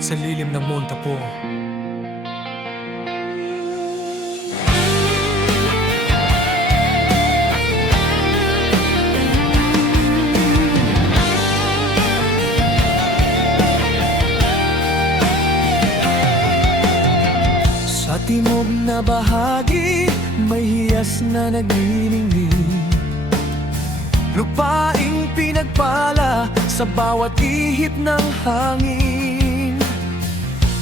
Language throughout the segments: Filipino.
sa lilim ng Montapo. Sa timog na bahagi, may hiyas na nagniningning, lupaing pinagpala sa bawat ihip ng hangin.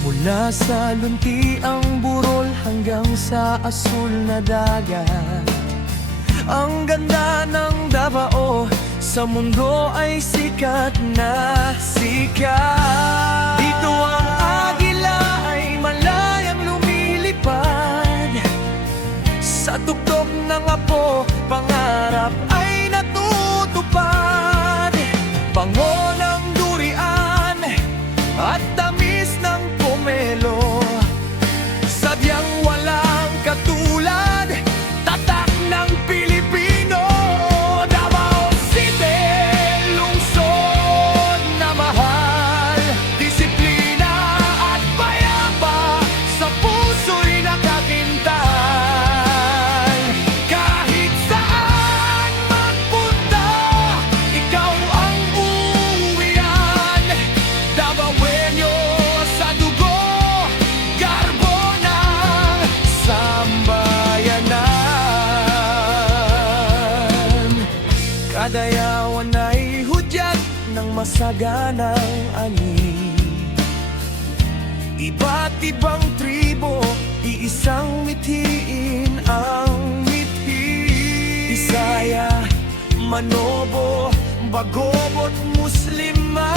Mula sa luntiang burol hanggang sa asul na dagat, ang ganda ng Davao sa mundo ay sikat na sikat. Dito ang agila ay malayang lumilipad, sa tuktok ng apo, pangarap ay natutupad. Bango ng durian at tamis ng pomelo, sadyang walang katulad, tatak ng Pilipino. Davao City, lungsod na mahal, disiplina at payapa sa puso'y nakakintal. Kahit saan magpunta, ikaw ang uuwian. Davaoeño sa dugo, garbo ng sambayanan. Kada yawan ay hudyat ng masaganang ani, iba't ibang tribo, iisang mithiin ang mithi. Bisaya, Manobo, Bagobot, Muslima,